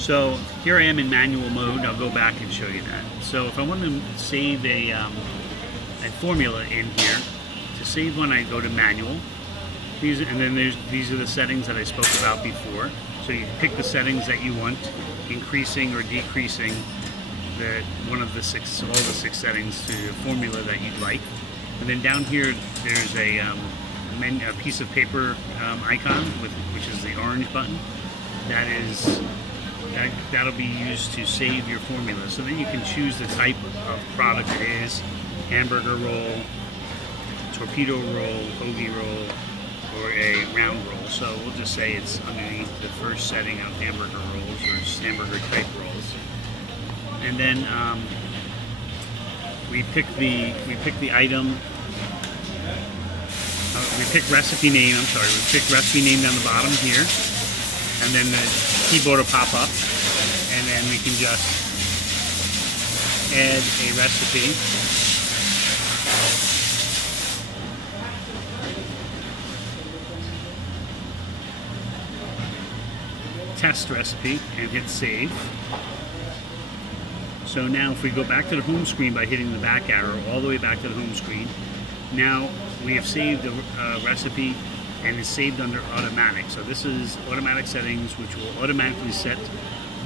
So here I am in manual mode. I'll go back and show you that. So if I want to save a formula in here, to save one I go to manual. These are the settings that I spoke about before. So you pick the settings that you want, increasing or decreasing all the six settings to the formula that you'd like. And then down here there's a piece of paper icon which is the orange button. That'll be used to save your formula. So then you can choose the type of product it is: hamburger roll, torpedo roll, hoagie roll, or a round roll. So we'll just say it's underneath the first setting of hamburger rolls or hamburger type rolls. And then we pick the item. We pick recipe name. I'm sorry. We pick recipe name down the bottom here, and then the keyboard will pop up, and then we can just add a recipe. Test recipe and hit save. So now if we go back to the home screen by hitting the back arrow all the way back to the home screen, now we have saved a recipe and it's saved under automatic. So this is automatic settings, which will automatically set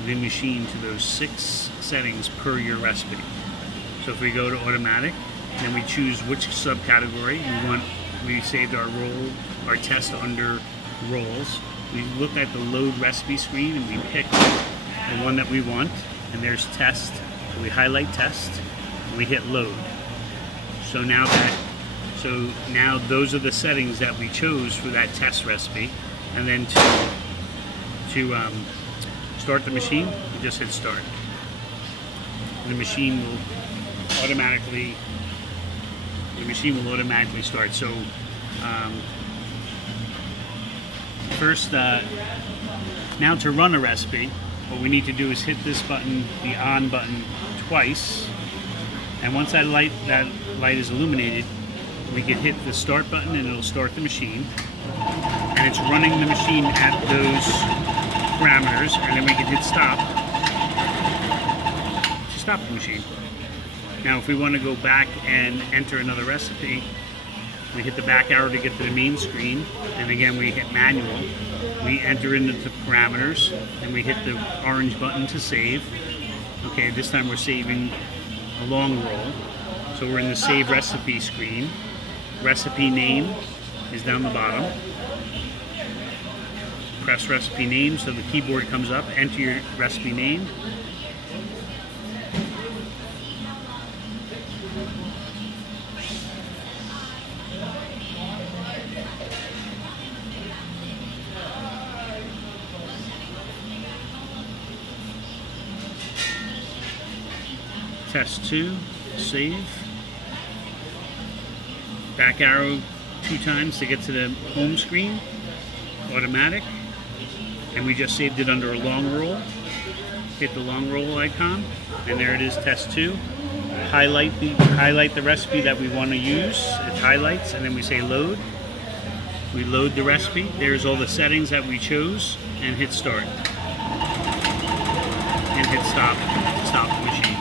the machine to those 6 settings per your recipe. So if we go to automatic, then we choose which subcategory we want. We saved our test under rolls. We look at the load recipe screen and we pick the one that we want, and there's test. So we highlight test and we hit load. So now those are the settings that we chose for that test recipe. And then to start the machine, we just hit start. The machine will automatically start. So first, now to run a recipe, what we need to do is hit this button, the on button, twice. And once that light is illuminated, we can hit the start button and it'll start the machine. And it's running the machine at those parameters, and then we can hit stop to stop the machine. Now if we want to go back and enter another recipe, we hit the back arrow to get to the main screen, and again we hit manual. We enter into the parameters, and we hit the orange button to save. Okay, this time we're saving a long roll. So we're in the save recipe screen. Recipe name is down the bottom. Press recipe name so the keyboard comes up. Enter your recipe name. Test 2, save. Back arrow 2 times to get to the home screen, automatic, and we just saved it under a long roll. Hit the long roll icon, and there it is, test 2. Highlight the recipe that we want to use. It highlights, and then we say load. We load the recipe. There's all the settings that we chose, and hit start. And hit stop the machine.